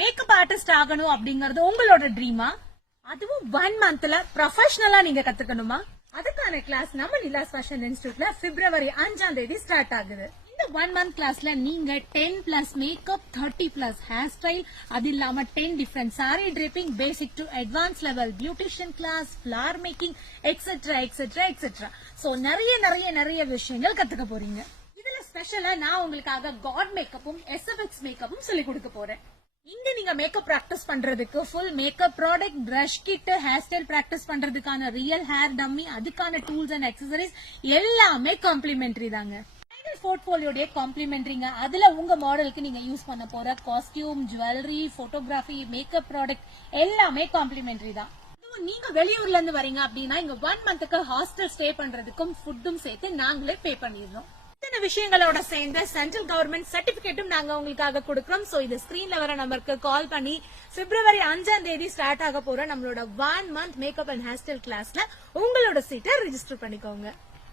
Makeup artist ஆகணும் அப்படிங்கறது உங்களோட ட்ரீமா? அதுவும் 1 மந்த்ல ப்ரொஃபஷனலா நீங்க கத்துக்கணுமா? அதுக்கான கிளாஸ் நம்ம நிலாஸ் ஃபேஷன் இன்ஸ்டிடியூட்ல பிப்ரவரி 5ஆம் தேதி ஸ்டார்ட் ஆகுது. இந்த 1 மந்த் கிளாஸ்ல நீங்க 10+ மேக்கப், 30+ ஹேர் ஸ்டைல், அது இல்லாம 10 different sari draping, basic to advance level beautician class, flower making, etcetera etcetera etcetera. So நிறைய விஷயங்கள் கத்துக்க போறீங்க. இதுல ஸ்பெஷலா நான் உங்களுக்காக காட் மேக்கப்பும் எஸ்எஃப்எக்ஸ் மேக்கப்பும் சொல்லி கொடுக்க போறேன். இங்க நீங்க மேக்கப் பிராக்டிஸ் பண்றதுக்கு full makeup product, brush kit, hair style practice பண்றதுக்கான ரியல் ஹேர் டம்மி, அதுக்கான டூல்ஸ் அண்ட் அக்சசரிஸ் எல்லாமே காம்ப்ளிமெண்டரி தாங்க. போர்ட்ஃபோலியோட காம்ப்ளிமெண்டரிங்க. அதுல உங்க மாடலுக்கு நீங்க யூஸ் பண்ண போற costume, jewellery, photography, makeup product எல்லாமே காம்ப்ளிமெண்டரி தான். நீங்க வெளியூர்ல இருந்து வரீங்க அப்படின்னா இங்க 1 மந்த்துக்கு ஹாஸ்டல் ஸ்டே பண்றதுக்கும் ஃபுட்டும் சேர்த்து நாங்களே பே பண்ணிடுறோம். இத்தனை விஷயங்களோட சேர்ந்த சென்ட்ரல் கவர்மெண்ட் சர்டிபிகேட்டும் நாங்க உங்களுக்காக கொடுக்கறோம். சோ இது ஸ்கிரீன்ல வர நம்பருக்கு கால் பண்ணி பிப்ரவரி 5ஆம் தேதி ஸ்டார்ட் ஆக போற நம்மளோட 1 month makeup and hair style கிளாஸ்ல உங்களோட சீட்டை ரெஜிஸ்டர் பண்ணிக்கோங்க.